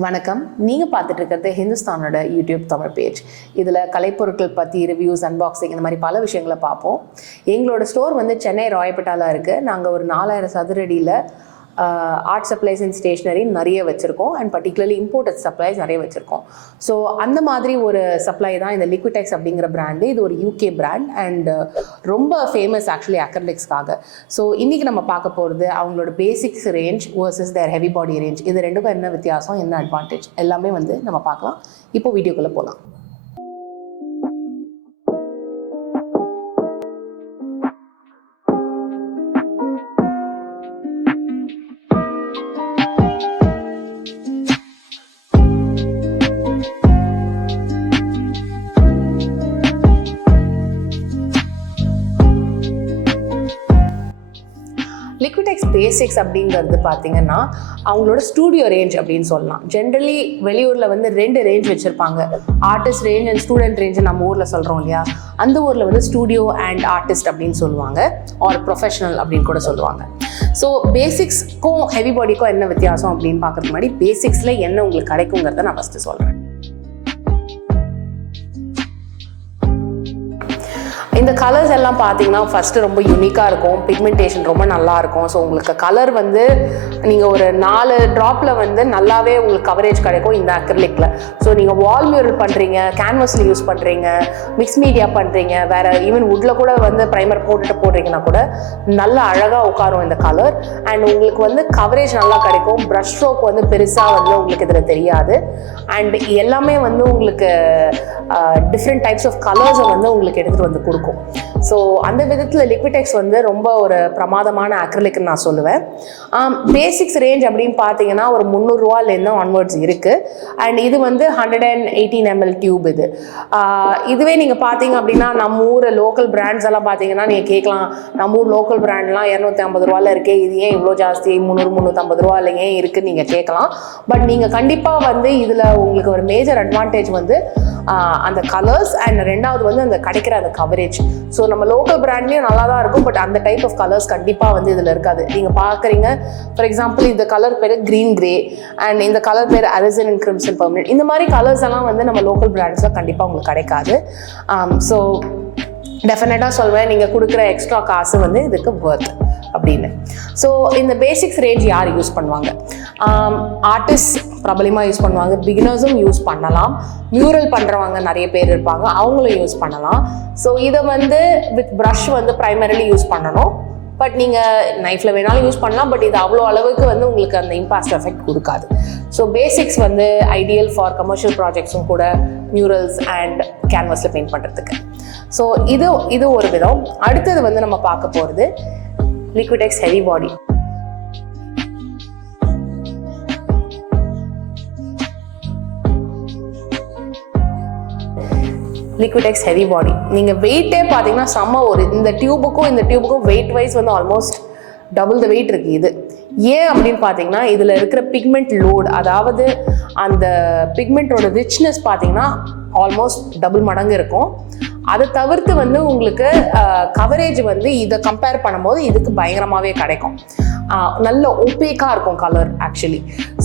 வணக்கம். நீங்கள் பார்த்துட்டு இருக்கிறது ஹிந்துஸ்தானோட யூடியூப் தமிழ் பேஜ். இதில் கலைப்பொருட்கள் பற்றி ரிவ்யூஸ், அன்பாக்சிங் இந்த மாதிரி பல விஷயங்களை பார்ப்போம். எங்களோட ஸ்டோர் வந்து சென்னை ராயப்பேட்டாவில் இருக்குது. நாங்கள் ஒரு 4000 சதுரடியில் ஆர்ட் சப்ளைஸ் அண்ட் ஸ்டேஷ்னரி நிறைய வச்சுருக்கோம். அண்ட் பர்டிகுலர்லி இம்போர்ட்டட் சப்ளைஸ் நிறைய வச்சுருக்கோம். ஸோ அந்த மாதிரி ஒரு சப்ளை தான் இந்த லிக்விடெக்ஸ் அப்படிங்கிற பிராண்டு. இது ஒரு யூகே பிராண்ட் அண்ட் ரொம்ப ஃபேமஸ் ஆக்சுவலி அக்ரிலிக்ஸ்க்காக. ஸோ இன்றைக்கி நம்ம பார்க்க போகிறது அவங்களோட பேசிக்ஸ் ரேஞ்ச் வர்சஸ் தேர் ஹெவி பாடி ரேஞ்ச். இது ரெண்டுக்கும் என்ன வித்தியாசம், என்ன அட்வான்டேஜ் எல்லாமே வந்து நம்ம பார்க்கலாம். இப்போ வீடியோக்குள்ளே போகலாம். லிக்விடெக்ஸ் பேசிக்ஸ் அப்படிங்கிறது பார்த்தீங்கன்னா அவங்களோட ஸ்டூடியோ ரேஞ்ச் அப்படின்னு சொல்லலாம். ஜென்ரலி வெளியூரில் வந்து 2 ரேஞ்ச் வச்சுருப்பாங்க. Artist range and student range நம்ம ஊரில் சொல்கிறோம் இல்லையா, அந்த ஊரில் வந்து ஸ்டூடியோ அண்ட் ஆர்டிஸ்ட் அப்படின்னு சொல்லுவாங்க, ஆர் ப்ரொஃபஷனல் அப்படின்னு கூட சொல்லுவாங்க. ஸோ பேசிக்ஸ்க்கும் ஹெவி பாடிக்கும் என்ன வித்தியாசம் அப்படின்னு பார்க்குறதுக்கு முன்னாடி பேசிக்ஸில் என்ன உங்களுக்கு கிடைக்குங்கிறத நான் ஃபஸ்ட்டு சொல்கிறேன். இந்த கலர்ஸ் எல்லாம் பார்த்தீங்கன்னா ஃபஸ்ட்டு ரொம்ப யூனிக்காக இருக்கும், பிக்மெண்டேஷன் ரொம்ப நல்லாயிருக்கும். ஸோ உங்களுக்கு கலர் வந்து நீங்கள் ஒரு 4 ட்ராப்பில் வந்து நல்லாவே உங்களுக்கு கவரேஜ் கிடைக்கும் இந்த அக்ரிலிக்கில். ஸோ நீங்கள் வால் மியூரல் பண்ணுறீங்க, கேன்வஸில் யூஸ் பண்ணுறீங்க, மிக்ஸ் மீடியா பண்ணுறீங்க, வேறு ஈவன் வுட்டில் கூட வந்து ப்ரைமர் போடுறீங்கன்னா கூட நல்லா அழகாக உட்காரும் இந்த கலர். அண்ட் உங்களுக்கு வந்து கவரேஜ் நல்லா கிடைக்கும். ப்ரஷ் ஸ்ட்ரோக் வந்து பெருசாக வந்து உங்களுக்கு இதில் தெரியாது. அண்ட் எல்லாமே வந்து உங்களுக்கு டிஃப்ரெண்ட் டைப்ஸ் ஆஃப் கலர்ஸை வந்து உங்களுக்கு எடுத்துகிட்டு வந்து கொடுக்கும். ஸோ அந்த விதத்தில் லிக்விடெக்ஸ் வந்து ரொம்ப ஒரு பிரமாதமான அக்ரிலிக்னு நான் சொல்லுவேன். பேசிக்ஸ் ரேஞ்ச் அப்படின்னு பார்த்தீங்கன்னா ஒரு 300 ரூபாயிலேருந்து ஆன்வர்ட்ஸ் இருக்குது. அண்ட் இது வந்து 118 ml டியூப். இதுவே நீங்கள் பார்த்தீங்க அப்படின்னா நம்ம ஊர் லோக்கல் பிராண்ட்ஸ் எல்லாம் பார்த்தீங்கன்னா நீங்கள் கேட்கலாம், நம்ம ஊர் லோக்கல் பிராண்ட்லாம் 250 ரூபாயில் இருக்கே, இது ஏன் இவ்வளோ ஜாஸ்தி 300-350 ரூபாயில் ஏன் இருக்குன்னு நீங்கள் கேட்கலாம். பட் நீங்கள் கண்டிப்பாக வந்து இதில் உங்களுக்கு ஒரு மேஜர் அட்வான்டேஜ் வந்து அந்த கலர்ஸ் அண்ட் ரெண்டாவது வந்து அந்த கிடைக்கிற அந்த கவரேஜ். ஸோ நம்ம லோக்கல் பிராண்ட்லேயும் நல்லா தான் இருக்கும், பட் அந்த டைப் ஆஃப் கலர்ஸ் கண்டிப்பாக வந்து இதில் இருக்காது. நீங்கள் பார்க்குறீங்க, ஃபார் எக்ஸாம்பிள் இந்த கலர் பேர் க்ரீன் கிரே அண்ட் இந்த கலர் பேர் அரிசன் அண்ட் கிரிம்சன் பெர்மனன்ட். இந்த மாதிரி கலர்ஸ் எல்லாம் வந்து நம்ம லோக்கல் பிராண்ட்ஸில் கண்டிப்பாக உங்களுக்கு கிடைக்காது. ஸோ டெஃபினட்டாக சொல்வேன், நீங்கள் கொடுக்குற எக்ஸ்ட்ரா காசு வந்து இதுக்கு வர்த் அப்படின்னு. ஸோ இந்த பேசிக்ஸ் ரேஞ்ச் யார் யூஸ் பண்ணுவாங்க? ஆர்டிஸ்ட் பிரபலமாக யூஸ் பண்ணுவாங்க, பிகினர்ஸும் யூஸ் பண்ணலாம், மியூரல் பண்ணுறவங்க நிறைய பேர் இருப்பாங்க, அவங்களும் யூஸ் பண்ணலாம். ஸோ இதை வந்து வித் ப்ரஷ் வந்து ப்ரைமரிலி யூஸ் பண்ணணும். பட் நீங்கள் நைஃப்பில் வேணாலும் யூஸ் பண்ணலாம், பட் இது அவ்வளோ அளவுக்கு வந்து உங்களுக்கு அந்த இம்பாஸ்ட் எஃபெக்ட் கொடுக்காது. ஸோ பேசிக்ஸ் வந்து ஐடியல் ஃபார் கமர்ஷியல் ப்ராஜெக்ட்ஸும் கூட, மியூரல்ஸ் அண்ட் கேன்வஸில் பெயிண்ட் பண்ணுறதுக்கு. ஸோ இது ஒரு விதம். அடுத்தது வந்து நம்ம பார்க்க போகிறது லிக்விடெக்ஸ் ஹெவி பாடி. லிக்விடெக்ஸ் ஹெவி பாடி நீங்கள் வெயிட்டே பார்த்தீங்கன்னா செம்ம ஒரு இந்த டியூபுக்கும் வெயிட் வைஸ் வந்து ஆல்மோஸ்ட் டபுள் த வெயிட் இருக்குது. இது ஏன் அப்படின்னு பார்த்தீங்கன்னா இதில் இருக்கிற பிக்மெண்ட் லோட், அதாவது அந்த பிக்மெண்ட்டோட ரிச்னஸ் பார்த்தீங்கன்னா ஆல்மோஸ்ட் டபுள் மடங்கு இருக்கும். அதை தவிர்த்து வந்து உங்களுக்கு கவரேஜ் வந்து இதை கம்பேர் பண்ணும்போது இதுக்கு பயங்கரமாகவே கிடைக்கும். நல்ல ஒப்பேக்காக இருக்கும் கலர் ஆக்சுவலி.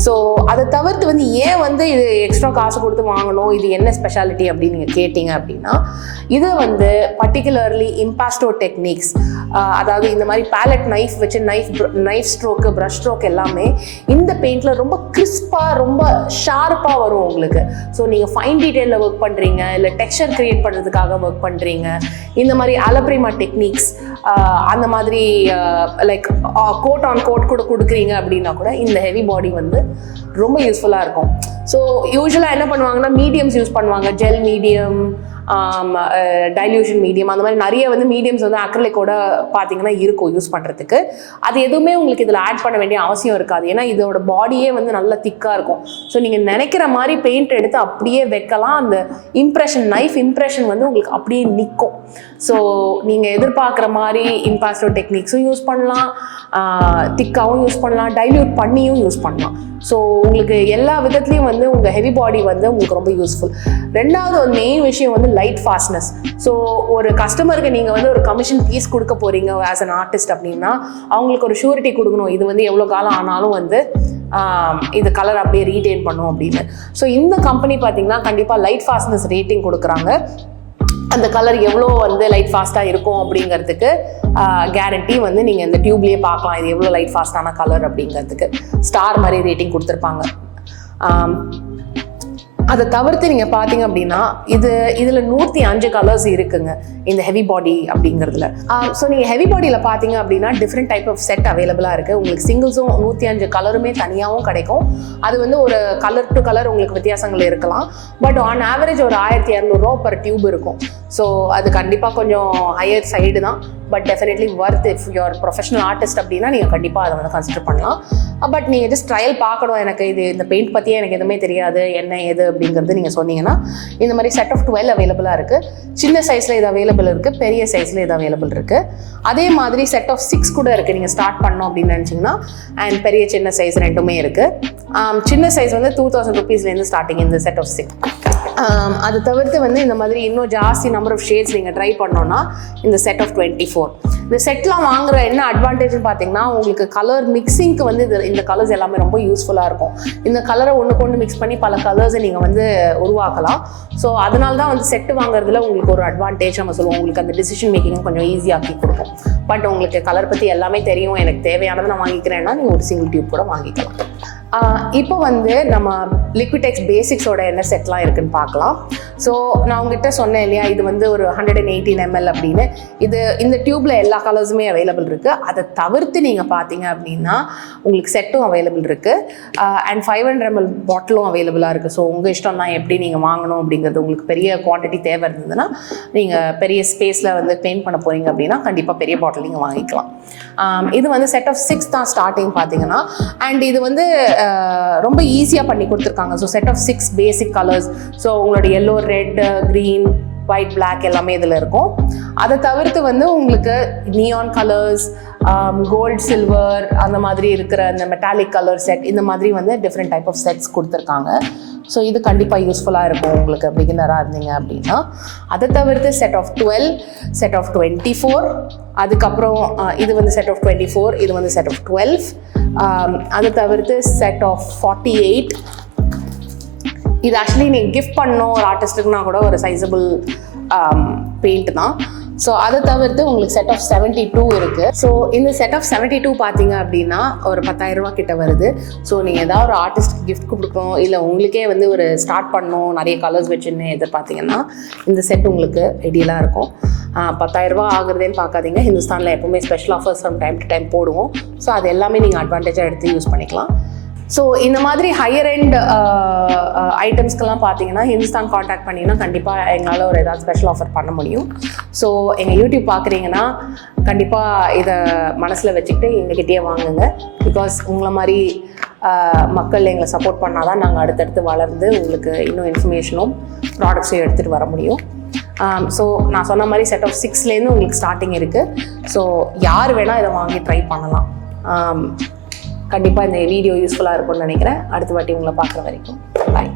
ஸோ அதை தவிர்த்து வந்து ஏன் வந்து இது எக்ஸ்ட்ரா காசு கொடுத்து வாங்கணும், இது என்ன ஸ்பெஷாலிட்டி அப்படின்னு நீங்கள் கேட்டிங்க அப்படின்னா, இது வந்து பர்டிகுலர்லி இம்பாஸ்டோ டெக்னிக்ஸ், அதாவது இந்த மாதிரி பேலட் நைஃப் வச்சு நைஃப் ஸ்ட்ரோக்கு, ப்ரஷ் ஸ்ட்ரோக் எல்லாமே இந்த பெயிண்டில் ரொம்ப கிறிஸ்பாக, ரொம்ப ஷார்ப்பாக வரும் உங்களுக்கு. ஸோ நீங்கள் ஃபைன் டீட்டெயிலில் ஒர்க் பண்ணுறீங்க, இல்லை டெக்ஸ்சர் க்ரியேட் பண்ணுறதுக்காக ஒர்க் பண்ணுறீங்க, இந்த மாதிரி அலப்ரிமா டெக்னிக்ஸ் அந்த மாதிரி லைக் கோட் ஆன் கோட் கூட கொடுக்குறீங்க அப்படின்னா கூட இந்த ஹெவி பாடி வந்து ரொம்ப யூஸ்ஃபுல்லாக இருக்கும். ஸோ யூஸ்வலாக என்ன பண்ணுவாங்கன்னா மீடியம்ஸ் யூஸ் பண்ணுவாங்க, ஜெல் மீடியம், டைல்யூஷன் மீடியம், அந்த மாதிரி நிறைய வந்து மீடியம்ஸ் வந்து அக்ரிலிக்கோட பார்த்தீங்கன்னா இருக்கும் யூஸ் பண்ணுறதுக்கு. அது எதுவுமே உங்களுக்கு இதில் ஆட் பண்ண வேண்டிய அவசியம் இருக்காது. ஏன்னா இதோட பாடியே வந்து நல்லா திக்காக இருக்கும். ஸோ நீங்கள் நினைக்கிற மாதிரி பெயிண்ட் எடுத்து அப்படியே வைக்கலாம். அந்த இம்ப்ரெஷன், நைஃப் இம்ப்ரெஷன் வந்து உங்களுக்கு அப்படியே நிற்கும். ஸோ நீங்கள் எதிர்பார்க்குற மாதிரி இம்பாஸ்டோ டெக்னிக்ஸும் யூஸ் பண்ணலாம், திக்காகவும் யூஸ் பண்ணலாம், டைல்யூட் பண்ணியும் யூஸ் பண்ணலாம். ஸோ உங்களுக்கு எல்லா விதத்துலையும் வந்து உங்கள் ஹெவி பாடி வந்து உங்களுக்கு ரொம்ப யூஸ்ஃபுல். ரெண்டாவது ஒரு மெயின் விஷயம் வந்து லைட் ஃபாஸ்ட்னஸ். ஸோ ஒரு கஸ்டமருக்கு நீங்கள் வந்து ஒரு கமிஷன் பீஸ் கொடுக்க போகிறீங்க ஆஸ் அன் ஆர்டிஸ்ட் அப்படின்னா அவங்களுக்கு ஒரு ஷூரிட்டி கொடுக்கணும். இது வந்து எவ்வளோ காலம் ஆனாலும் வந்து இது கலர் அப்படியே ரீட்டைன் பண்ணும் அப்படின்னு. ஸோ இந்த கம்பெனி பார்த்தீங்கன்னா கண்டிப்பாக லைட் ஃபாஸ்ட்னஸ் ரேட்டிங் கொடுக்குறாங்க. அந்த கலர் எவ்வளோ வந்து லைட் ஃபாஸ்ட்டாக இருக்கும் அப்படிங்கிறதுக்கு கேரண்டி வந்து நீங்கள் இந்த டியூப்லேயே பார்க்கலாம் இது எவ்வளோ லைட் ஃபாஸ்டான கலர் அப்படிங்கிறதுக்கு. ஸ்டார் மாதிரி ரேட்டிங் கொடுத்துருப்பாங்க. அதை தவிர்த்து நீங்கள் பார்த்தீங்க அப்படின்னா இதில் 105 கலர்ஸ் இருக்குங்க இந்த ஹெவி பாடி அப்படிங்கிறதுல. ஸோ நீங்கள் ஹெவி பாடியில் பார்த்தீங்க அப்படின்னா டிஃப்ரெண்ட் டைப் ஆஃப் செட் அவைலபிளாக இருக்குது. உங்களுக்கு சிங்கிள்ஸும் 105 கலருமே தனியாகவும் கிடைக்கும். அது வந்து ஒரு கலர் டு கலர் உங்களுக்கு வித்தியாசங்கள் இருக்கலாம். பட் ஆன் ஆவரேஜ் ஒரு 1200 பர் டியூப் இருக்கும். ஸோ அது கண்டிப்பாக கொஞ்சம் ஹையர் சைடு தான். But definitely worth if you are professional artist அப்படின்னா நீங்கள் கண்டிப்பாக அதை வந்து கன்சிடர் பண்ணலாம். பட் நீங்கள் ஜஸ்ட் ட்ரையல் பார்க்கணும், எனக்கு இந்த பெயிண்ட் பற்றியே எனக்கு எதுவுமே தெரியாது என்ன ஏது அப்படிங்கிறது நீங்கள் சொன்னீங்கன்னா இந்த மாதிரி செட் ஆஃப் 12 அவைலபிளாக இருக்குது. சின்ன சைஸில் இது அவைலபிள் இருக்குது, பெரிய சைஸில் இது அவைலபிள் இருக்குது. அதே மாதிரி செட் ஆஃப் 6 கூட இருக்குது. நீங்கள் ஸ்டார்ட் பண்ணோம் அப்படின்னு நினச்சிங்கன்னா அண்ட் பெரிய சின்ன சைஸ் ரெண்டுமே இருக்குது. சின்ன சைஸ் வந்து 2000 rupeesலேருந்து ஸ்டார்டிங் இந்த செட் ஆஃப் 6. அது தவிர்த்து வந்து இந்த மாதிரி இன்னும் ஜாஸ்தி நம்பர் ஆஃப் ஷேட்ஸ் நீங்கள் ட்ரை பண்ணோன்னா இந்த செட் ஆஃப் 24. இந்த செட்லாம் வாங்குற என்ன அட்வான்டேஜ்னு பார்த்தீங்கன்னா உங்களுக்கு கலர் மிக்சிங்க்கு வந்து இந்த கலர்ஸ் எல்லாமே ரொம்ப யூஸ்ஃபுல்லாக இருக்கும். இந்த கலரை ஒன்று மிக்ஸ் பண்ணி பல கலர்ஸை நீங்கள் வந்து உருவாக்கலாம். ஸோ அதனால தான் வந்து செட்டு வாங்குறதுல உங்களுக்கு ஒரு அட்வான்டேஜ் நம்ம சொல்லுவோம். உங்களுக்கு அந்த டிசிஷன் மேக்கிங் கொஞ்சம் ஈஸியாக்கி கொடுக்கும். பட் உங்களுக்கு கலர் பற்றி எல்லாமே தெரியும், எனக்கு தேவையானதை நான் வாங்கிக்கிறேன்னா நீங்கள் ஒரு சிங்கிள் டியூப் கூட வாங்கிக்கலாம். இப்போ வந்து நம்ம லிக்விடெக்ஸ் பேசிக்ஸோட என்ன செட்லாம் இருக்குன்னு பார்க்கலாம். ஸோ நான் உங்ககிட்ட சொன்னேன் இல்லையா, இது வந்து ஒரு 118 ml அப்படின்னு. இந்த டியூப்ல எல்லா கலர்ஸுமே அவைலபிள் இருக்குது. அதை தவிர்த்து நீங்கள் பார்த்தீங்க அப்படின்னா உங்களுக்கு செட்டும் அவைலபிள் இருக்குது. அண்ட் 500 ml பாட்டிலும் அவைலபிளாக இருக்குது. ஸோ உங்கள் இஷ்டம் தான் எப்படி நீங்கள் வாங்கணும் அப்படிங்கிறது. உங்களுக்கு பெரிய குவான்டிட்டி தேவை இருந்ததுன்னா நீங்கள் பெரிய ஸ்பேஸில் வந்து பெயிண்ட் பண்ண போகிறீங்க அப்படின்னா கண்டிப்பாக பெரிய பாட்டில் நீங்கள் வாங்கிக்கலாம். இது வந்து செட் ஆஃப் 6 தான் ஸ்டார்டிங் பார்த்தீங்கன்னா. அண்ட் இது வந்து ரொம்ப ஈஸியாக பண்ணி கொடுத்துருக்காங்க. So set of 6 basic colours. So உங்களோட yellow, red, green, white, black எல்லாமே இதில் இருக்கும். அதை தவிர்த்து வந்து உங்களுக்கு நியான் கலர்ஸ், கோல்ட், சில்வர் அந்த மாதிரி இருக்கிற அந்த மெட்டாலிக் கலர் செட், இந்த மாதிரி வந்து டிஃப்ரெண்ட் டைப் ஆஃப் செட்ஸ் கொடுத்துருக்காங்க. ஸோ இது கண்டிப்பாக யூஸ்ஃபுல்லாக இருக்கும் உங்களுக்கு பிகினராக இருந்தீங்க அப்படின்னா. அதை தவிர்த்து செட் ஆஃப் 12, செட் ஆஃப் 24, அதுக்கப்புறம் இது வந்து செட் ஆஃப் 24, இது வந்து செட் ஆஃப் 12, அதை தவிர்த்து செட் ஆஃப் 48. இது ஆக்சுவலி நீங்கள் கிஃப்ட் பண்ணோம் ஒரு ஆர்டிஸ்ட்டுக்குனா கூட ஒரு சைஸபிள் பெயிண்ட் தான். ஸோ அதை தவிர்த்து உங்களுக்கு செட் ஆஃப் 72 இருக்குது. ஸோ இந்த செட் ஆஃப் 72 பார்த்தீங்க அப்படின்னா ஒரு 10,000 ரூபா கிட்ட வருது. ஸோ நீங்கள் ஏதாவது ஒரு ஆர்டிஸ்ட்க்கு கிஃப்ட் கொடுக்கணும், இல்லை உங்களுக்கே வந்து ஒரு ஸ்டார்ட் பண்ணணும் நிறைய கலர்ஸ் வச்சுன்னு எதிர்பார்த்தீங்கன்னா இந்த செட் உங்களுக்கு ஐடியலாக இருக்கும். 10,000 ரூபா ஆகுறதேன்னு பார்க்காதீங்க. ஹிந்துஸ்தானில் எப்போவுமே special offers from time to time போடுவோம். ஸோ அது எல்லாமே நீங்கள் அட்வான்டேஜாக எடுத்து யூஸ் பண்ணிக்கலாம். ஸோ இந்த மாதிரி ஹையர் எண்ட் ஐட்டம்ஸ்க்கெல்லாம் பார்த்தீங்கன்னா ஹிந்துஸ்தான் காண்டாக்ட் பண்ணிங்கன்னா கண்டிப்பாக எங்களால் ஒரு ஏதாவது ஸ்பெஷல் ஆஃபர் பண்ண முடியும். ஸோ எங்கள் யூடியூப் பார்க்குறீங்கன்னா கண்டிப்பாக இதை மனசில் வச்சுக்கிட்டு எங்ககிட்டயே வாங்குங்க. பிகாஸ் உங்களை மாதிரி மக்கள் எங்களை சப்போர்ட் பண்ணால் தான் நாங்கள் அடுத்தடுத்து வளர்ந்து உங்களுக்கு இன்னும் இன்ஃபர்மேஷனும் ப்ராடக்ட்ஸையும் எடுத்துகிட்டு வர முடியும். ஸோ நான் சொன்ன மாதிரி செட் ஆஃப் 6லேருந்து உங்களுக்கு ஸ்டார்டிங் இருக்குது. ஸோ யார் வேணால் இதை வாங்கி ட்ரை பண்ணலாம். கண்டிப்பாக இந்த வீடியோ யூஸ்ஃபுல்லாக இருக்கும்னு நினைக்கிறேன். அடுத்த வாட்டி உங்களை பார்க்குற வரைக்கும் பாய்.